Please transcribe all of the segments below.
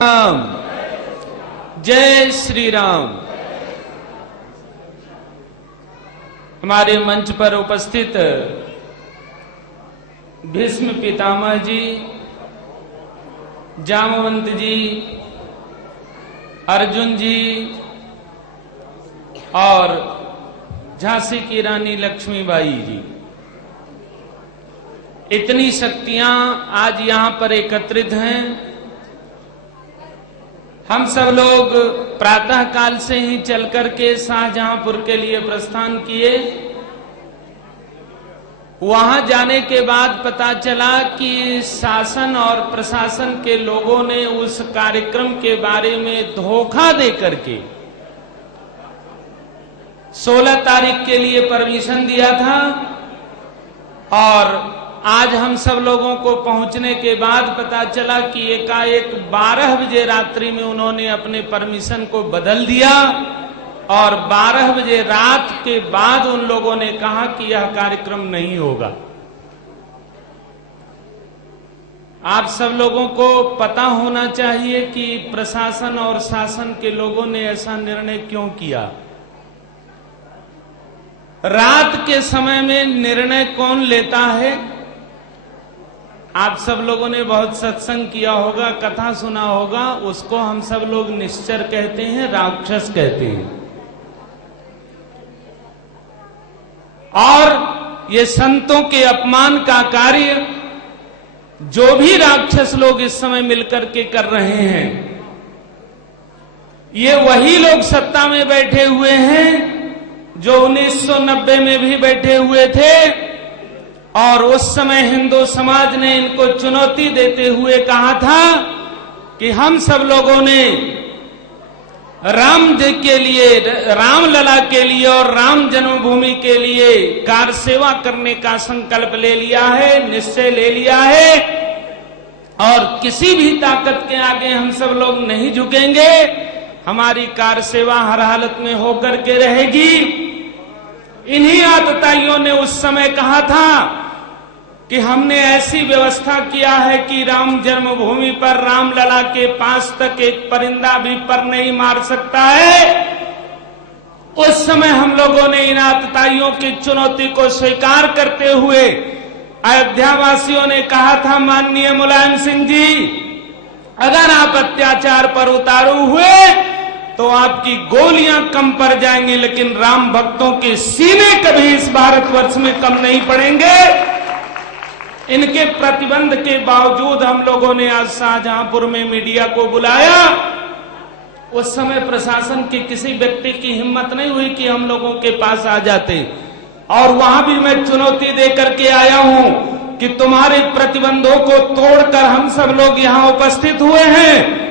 राम। जय श्री राम। हमारे मंच पर उपस्थित भीष्म पितामह जी, जामवंत जी, अर्जुन जी और झांसी की रानी लक्ष्मीबाई जी, इतनी शक्तियां आज यहां पर एकत्रित हैं। हम सब लोग प्रातः काल से ही चल करके शाहजहांपुर के लिए प्रस्थान किए। वहां जाने के बाद पता चला कि शासन और प्रशासन के लोगों ने उस कार्यक्रम के बारे में धोखा दे करके 16 तारीख के लिए परमिशन दिया था और आज हम सब लोगों को पहुंचने के बाद पता चला कि एकाएक 12 बजे रात्रि में उन्होंने अपने परमिशन को बदल दिया और 12 बजे रात के बाद उन लोगों ने कहा कि यह कार्यक्रम नहीं होगा। आप सब लोगों को पता होना चाहिए कि प्रशासन और शासन के लोगों ने ऐसा निर्णय क्यों किया। रात के समय में निर्णय कौन लेता है? आप सब लोगों ने बहुत सत्संग किया होगा, कथा सुना होगा, उसको हम सब लोग निश्चर कहते हैं, राक्षस कहते हैं। और ये संतों के अपमान का कार्य जो भी राक्षस लोग इस समय मिलकर के कर रहे हैं, ये वही लोग सत्ता में बैठे हुए हैं जो 1990 में भी बैठे हुए थे और उस समय हिंदू समाज ने इनको चुनौती देते हुए कहा था कि हम सब लोगों ने राम जी के लिए, रामलला के लिए और राम जन्मभूमि के लिए कार सेवा करने का संकल्प ले लिया है, निश्चय ले लिया है और किसी भी ताकत के आगे हम सब लोग नहीं झुकेंगे। हमारी कार सेवा हर हालत में होकर के रहेगी। इन्हीं आतताइयों ने उस समय कहा था कि हमने ऐसी व्यवस्था किया है कि राम जन्मभूमि पर रामलला के पास तक एक परिंदा भी पर नहीं मार सकता है। उस समय हम लोगों ने इन आतताइयों की चुनौती को स्वीकार करते हुए अयोध्या वासियों ने कहा था, माननीय मुलायम सिंह जी, अगर आप अत्याचार पर उतारू हुए तो आपकी गोलियां कम पड़ जाएंगी, लेकिन राम भक्तों के सीने कभी इस भारतवर्ष में कम नहीं पड़ेंगे। इनके प्रतिबंध के बावजूद हम लोगों ने आज शाहजहांपुर में मीडिया को बुलाया। उस समय प्रशासन के किसी व्यक्ति की हिम्मत नहीं हुई कि हम लोगों के पास आ जाते और वहां भी मैं चुनौती दे करके आया हूं कि तुम्हारे प्रतिबंधों को तोड़कर हम सब लोग यहां उपस्थित हुए हैं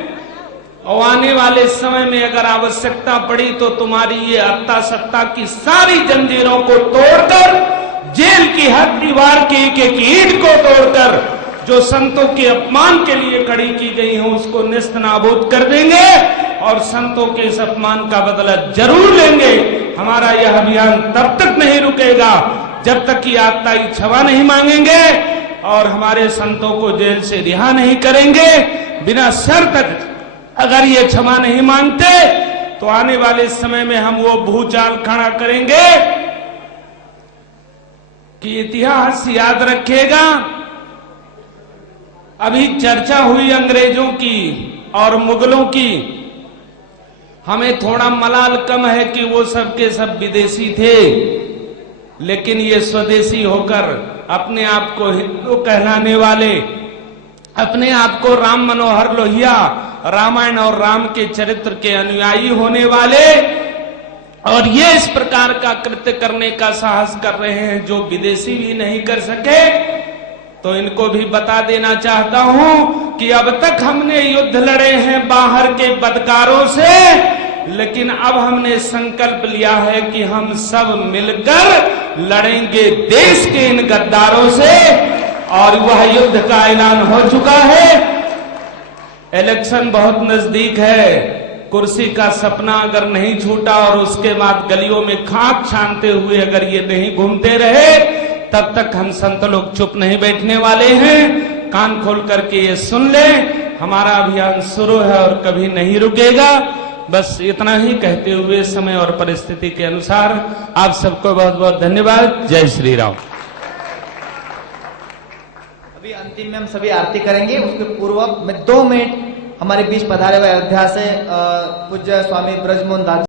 और आने वाले समय में अगर आवश्यकता पड़ी तो तुम्हारी ये अत्ता सत्ता की सारी जंजीरों को तोड़कर, जेल की हर दीवार की एक एक ईंट को तोड़कर जो संतों के अपमान के लिए खड़ी की गई है उसको नेस्तनाबूद कर देंगे और संतों के इस अपमान का बदला जरूर लेंगे। हमारा यह अभियान तब तक नहीं रुकेगा जब तक कि आतताई क्षमा नहीं मांगेंगे और हमारे संतों को जेल से रिहा नहीं करेंगे। बिना शर्त अगर ये क्षमा नहीं मांगते तो आने वाले समय में हम वो भूचाल खड़ा करेंगे कि इतिहास याद रखेगा। अभी चर्चा हुई अंग्रेजों की और मुगलों की। हमें थोड़ा मलाल कम है कि वो सब के सब विदेशी थे, लेकिन ये स्वदेशी होकर अपने आप को हिंदू कहलाने वाले, अपने आप को राम मनोहर लोहिया, रामायण और राम के चरित्र के अनुयायी होने वाले और ये इस प्रकार का कृत्य करने का साहस कर रहे हैं जो विदेशी भी नहीं कर सके। तो इनको भी बता देना चाहता हूं कि अब तक हमने युद्ध लड़े हैं बाहर के बदकारों से, लेकिन अब हमने संकल्प लिया है कि हम सब मिलकर लड़ेंगे देश के इन गद्दारों से और वह युद्ध का ऐलान हो चुका है। इलेक्शन बहुत नजदीक है। कुर्सी का सपना अगर नहीं छूटा और उसके बाद गलियों में खाक छानते हुए अगर ये नहीं घूमते रहे, तब तक हम संत लोग चुप नहीं बैठने वाले हैं। कान खोल करके ये सुन लें हमारा अभियान शुरू है और कभी नहीं रुकेगा। बस इतना ही कहते हुए समय और परिस्थिति के अनुसार आप सबको बहुत बहुत धन्यवाद। जय श्री राम। अभी अंतिम में हम सभी आरती करेंगे, उसके पूर्व में 2 मिनट हमारे बीच पधारे हुए अयोध्या से पूज्य स्वामी ब्रजमोहन दास